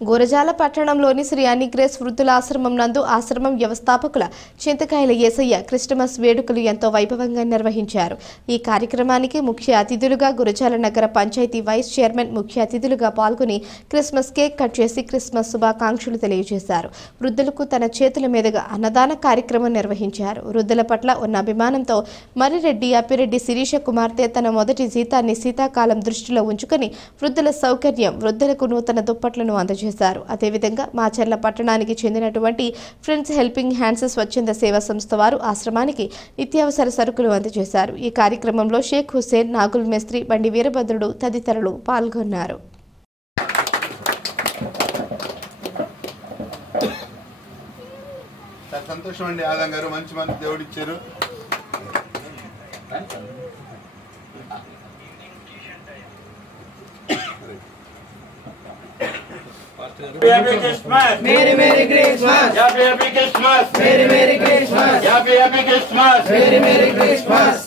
గురజాల పట్టణంలోని శ్రీ అనిగ్రేస్ వృద్ధుల ఆశ్రమం నందు ఆశ్రమం వ్యవస్థాపకుల చింతకాయల యేసయ్య క్రిస్టమస్ వేడుకలు ఎంతో వైభవంగా నిర్వహించారు. ఈ కార్యక్రమానికి ముఖ్య అతిథులుగా గురజాల నగర పంచాయతీ వైస్ చైర్మన్ ముఖ్య అతిథులుగా పాల్గొని క్రిస్మస్ కేక్ కట్ చేసి క్రిస్మస్ శుభాకాంక్షలు తెలియజేశారు. వృద్ధులకు తన చేతుల మీదుగా అన్నదాన కార్యక్రమం నిర్వహించారు. వృద్ధుల పట్ల ఉన్న అభిమానంతో మర్రిరెడ్డి అప్పిరెడ్డి శిరీష కుమార్తె తన మొదటి జీతాన్ని శీతాకాలం దృష్టిలో ఉంచుకుని వృద్ధుల సౌకర్యం వృద్ధులకు నూతన దుప్పట్లను అందజేశారు. అదేవిధంగా మాచర్ల పట్టణానికి చెందినటువంటి ఫ్రెండ్స్ హెల్పింగ్ హ్యాండ్స్ స్వచ్ఛంద సేవా సంస్థ వారు ఆశ్రమానికి నిత్యావసర సరుకులు అందజేశారు. ఈ కార్యక్రమంలో షేక్ హుస్సేన్, నాగుల్ మేస్త్రి, బండి వీరభద్రుడు తదితరులు పాల్గొన్నారు. సంతోషం అండి. ఆదం గారు మంచి మనసు దేవుడు ఇచ్చారు. Happy Christmas, Merry Merry Christmas, Happy Happy Christmas, Merry Merry Christmas, Happy Happy Christmas, Merry Merry Christmas.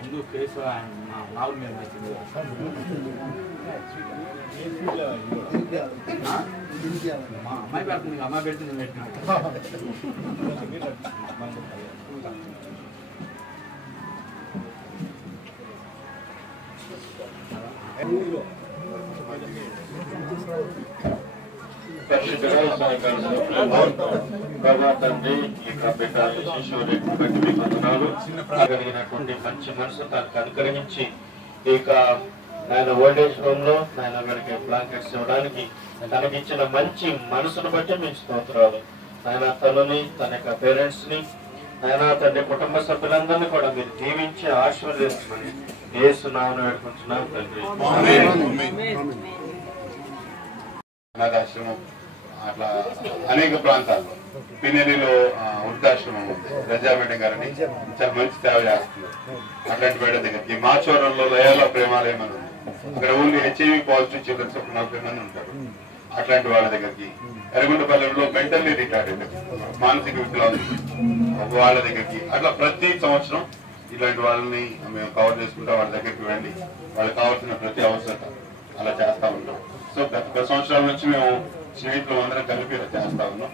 ముందు కేసు నాలుగు మీద వచ్చింది. అమ్మాయి పెడుతుంది, అమ్మాయి పెడుతుంది పెట్టిన తండ్రి కలిగినటువంటి మంచి మనసు తనకు అనుకరించి ఇక ఆయన ఓల్డేజ్ హోమ్ లో ఆయన వీళ్ళకి బ్లాంకెట్స్ ఇవ్వడానికి తనకిచ్చిన మంచి మనసును బట్టి మేము స్తోత్రాలు. ఆయన తనని తన యొక్క పేరెంట్స్ ని ఆయన తండ్రి కుటుంబ సభ్యులందరినీ కూడా మీరు దీవించి ఆశీర్వదించమని యేసు నామమున వేడుకుంటున్నాం తండ్రి. అనాథాశ్రమం అట్లా అనేక ప్రాంతాల్లో పిన్నెలిలో వృద్ధాశ్రమం ఉంది. రజా మేడం గారని చాలా మంచి సేవ చేస్తుంది. అట్లాంటి మేడం దగ్గరికి మాచవరంలో లయాల ప్రేమాలయం అని ఉంది. అక్కడ ఓన్లీ హెచ్ఐవి పాజిటివ్ చిల్డ్రన్స్ ఒక 40 మంది ఉంటారు. అట్లాంటి వాళ్ళ దగ్గరికి ఎర్రగొండపల్లెంలో మెంటల్లీ రిటార్డెడ్ మానసిక వికలాంగులు వాళ్ళ దగ్గరికి అట్లా ప్రతి సంవత్సరం ఇలాంటి వాళ్ళని మేము కవర్ చేసుకుంటా వాళ్ళ దగ్గరికి వెళ్ళి వాళ్ళకి కావాల్సిన ప్రతి అవసరత అలా చేస్తా ఉంటాం. సో గత 10 సంవత్సరాల నుంచి మేము స్నేహితులు అందరం కలిపి ఇలా చేస్తా ఉన్నాం.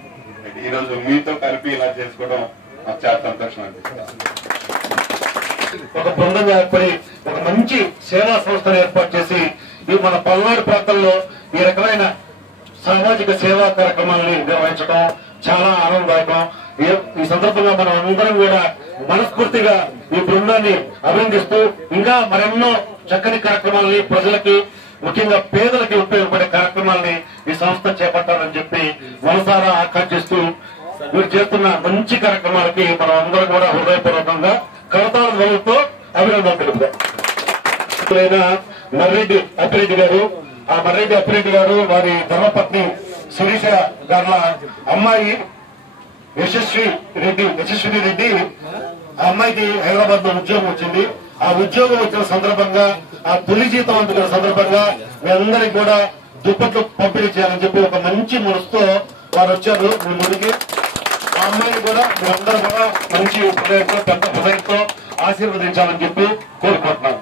ఈ రోజు మీతో కలిపి ఇలా చేసుకోవడం నాకు చాలా సంతోషం అనిపిస్తుంది. ఒక బృందం ఏర్పడి ఒక మంచి సేవా సంస్థను ఏర్పాటు చేసి ఈ మన పల్నాడు ప్రాంతంలో ఈ రకమైన సామాజిక సేవా కార్యక్రమాలని నిర్వహించడం చాలా ఆనందదాయకం. ఈ సందర్భంగా మనం అందరం కూడా మనస్ఫూర్తిగా ఈ బృందాన్ని అభినందిస్తూ ఇంకా మరెన్నో చక్కని కార్యక్రమాలని ప్రజలకి ముఖ్యంగా పేదలకి ఉపయోగపడే కార్యక్రమాలని ఈ సంస్థ చేపట్టాలని చెప్పి మనసారా ఆకాంక్షిస్తూ మీరు చేస్తున్న మంచి కార్యక్రమాలకి మనం అందరం కూడా హృదయపూర్వకంగా కరతాళ ధ్వనులతో అభినందనలు తెలుపుతాం. మర్రెడ్డి అప్పిరెడ్డి గారు, ఆ మర్రెడ్డి అప్పిరెడ్డి గారు వారి ధర్మపత్ని శిరీష గారి అమ్మాయి యశస్వి రెడ్డి ఆ అమ్మాయికి హైదరాబాద్ లో ఉద్యోగం వచ్చింది. ఆ ఉద్యోగం వచ్చిన సందర్భంగా ఆ తొలి జీతం అందుకున్న సందర్భంగా మీ అందరికి కూడా దుప్పట్లు పంపిణీ చేయాలని చెప్పి ఒక మంచి మనసుతో వారు వచ్చారు మీ ముందుకి. ఆ అమ్మాయిని కూడా మీరందరూ కూడా మంచి హృదయంతో పెద్ద హృదయంతో ఆశీర్వదించాలని చెప్పి కోరుకుంటున్నాను.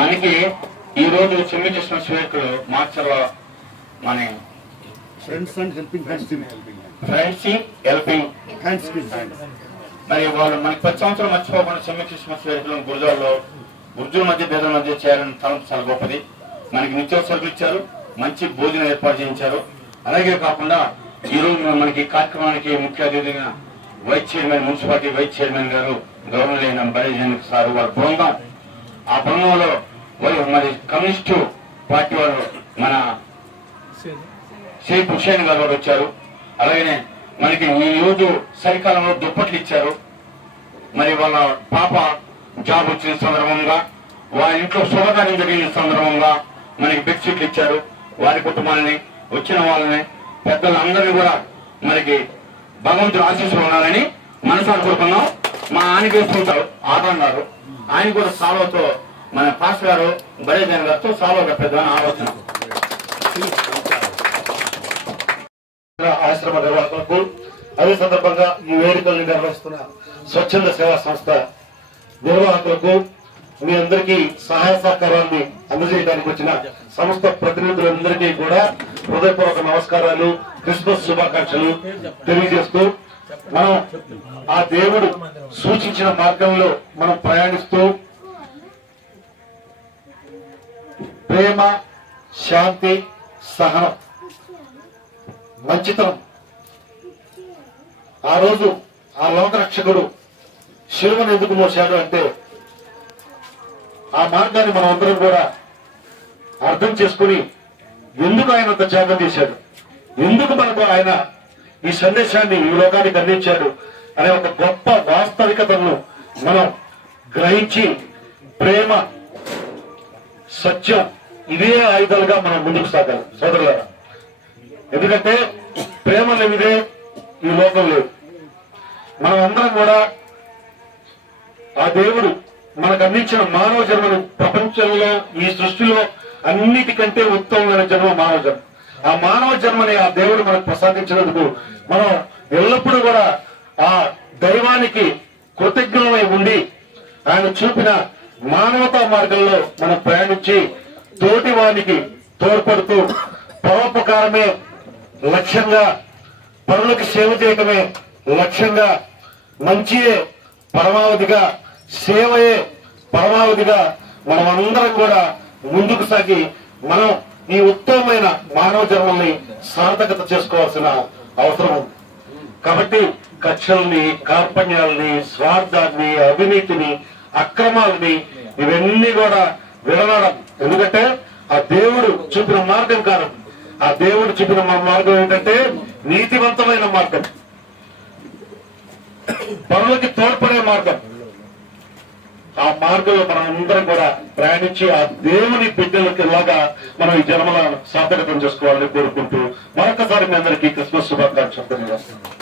మనకి ఈ రోజు చిన్ని క్రిస్మస్ వేడుకలు మార్చర్ల మన ఫ్రెండ్స్ అండ్ హెల్పింగ్ హ్యాండ్స్ మరి వాళ్ళు మనకి 10 సంవత్సరాలు మర్చిపోకుండా చిన్ని క్రిస్మస్ వేడుకలు గురుజాల్లో గుర్జుల మధ్య పేదల మధ్య చేయాలని తలంపు చాలా గొప్పది. మనకి నిత్యావసరాలు ఇచ్చారు, మంచి భోజనం ఏర్పాటు చేయించారు. అలాగే కాకుండా ఈ రోజు మనకి కార్యక్రమానికి ముఖ్య అతిథిగా vice chairman municipality vice chairman గారు గవర్నర్ బడేజన్ సార్ వారి బృందం, ఆ బృందంలో మరి కమ్యూనిస్టు పార్టీ వారు మన షేక్ హుషేన్ గారు కూడా వచ్చారు. అలాగనే మనకి ఈ రోజు చలికాలంలో దుప్పట్లు ఇచ్చారు. మరి వాళ్ళ పాప జాబ్ వచ్చిన సందర్భంగా, వాళ్ళ ఇంట్లో శుభకార్యం జరిగిన సందర్భంగా మనకి బెడ్షీట్లు ఇచ్చారు. వారి కుటుంబాలని, వచ్చిన వాళ్ళని, పెద్దలందరినీ కూడా మనకి భగవంతుడు ఆశీస్సులు ఉన్నారని మనసారి కోరుకున్నాం. మా ఆనకేసుకుంటారు ఆదన్నారు, ఆయన కూడా సాల్వతో మన పాస్టర్ గారు బడేజన్ గారితో సాల్వగా పెద్ద ఆలోచన. ఆశ్రమ నిర్వాహకులకు, అదే సందర్భంగా ఈ వేడుకల్ని నిర్వహిస్తున్న స్వచ్ఛంద సేవా సంస్థ నిర్వాహకులకు, మీ అందరికీ సహాయ సహకారాన్ని అందజేయడానికి వచ్చిన సంస్థ ప్రతినిధులందరికీ కూడా హృదయపూర్వక నమస్కారాలు, క్రిస్మస్ శుభాకాంక్షలు తెలియజేస్తూ, మనం ఆ దేవుడు సూచించిన మార్గంలో మనం ప్రయాణిస్తూ ప్రేమ, శాంతి, సహనం, మంచితనం, ఆ రోజు ఆ లోకరక్షకుడు శిలువను ఎందుకు మోశాడు అంటే ఆ మార్గాన్ని మనం అందరం కూడా అర్థం చేసుకుని ఎందుకు ఆయన అంత త్యాగం చేశాడు, ఎందుకు మనకు ఆయన ఈ సందేశాన్ని ఈ లోకానికి అందించాడు అనే ఒక గొప్ప వాస్తవికతను మనం గ్రహించి ప్రేమ, సత్యం ఇదే ఆయుధాలుగా మనం ముందుకు సాగాలి సోదరులారా. ఎందుకంటే ప్రేమ లేనిదే ఈ లోకం లేదు. మనం అందరం కూడా ఆ దేవుడు మనకు అందించిన మానవ జన్మను ప్రపంచంలో, ఈ సృష్టిలో అన్నిటికంటే ఉత్తమమైన జన్మ మానవ జన్మ. ఆ మానవ జన్మని ఆ దేవుడు మనకు ప్రసాదించినందుకు మనం ఎల్లప్పుడూ కూడా ఆ దైవానికి కృతజ్ఞులమై ఉండి ఆయన చూపిన మానవతా మార్గంలో మనం ప్రయాణించి తోటి వానికి తోడ్పడుతూ పరోపకారమే లక్ష్యంగా, పరులకు సేవ చేయటమే లక్ష్యంగా, మంచియే పరమావధిగా, సేవయే పరమావధిగా మనం అందరం కూడా ముందుకు సాగి మనం ఈ ఉత్తమమైన మానవ జన్మల్ని సార్థకత చేసుకోవాల్సిన అవసరం ఉంది. కాబట్టి కక్షల్ని, కార్పణ్యాలని, స్వార్థాన్ని, అవినీతిని, అక్రమాలని ఇవన్నీ కూడా విడనాడం. ఎందుకంటే ఆ దేవుడు చూపిన మార్గం కాదు. ఆ దేవుడు చూపిన మార్గం ఏంటంటే నీతివంతమైన మార్గం, పరులకి తోడ్పడే మార్గం. ఆ మార్గంలో మనం అందరం కూడా ప్రయాణించి ఆ దేవుని బిడ్డలకి లాగా మనం ఈ జన్మల సార్థకతం చేసుకోవాలని కోరుకుంటూ మరొకసారి మీ అందరికీ క్రిస్మస్ శుభాకాంక్షలు తెలియజేస్తున్నాను.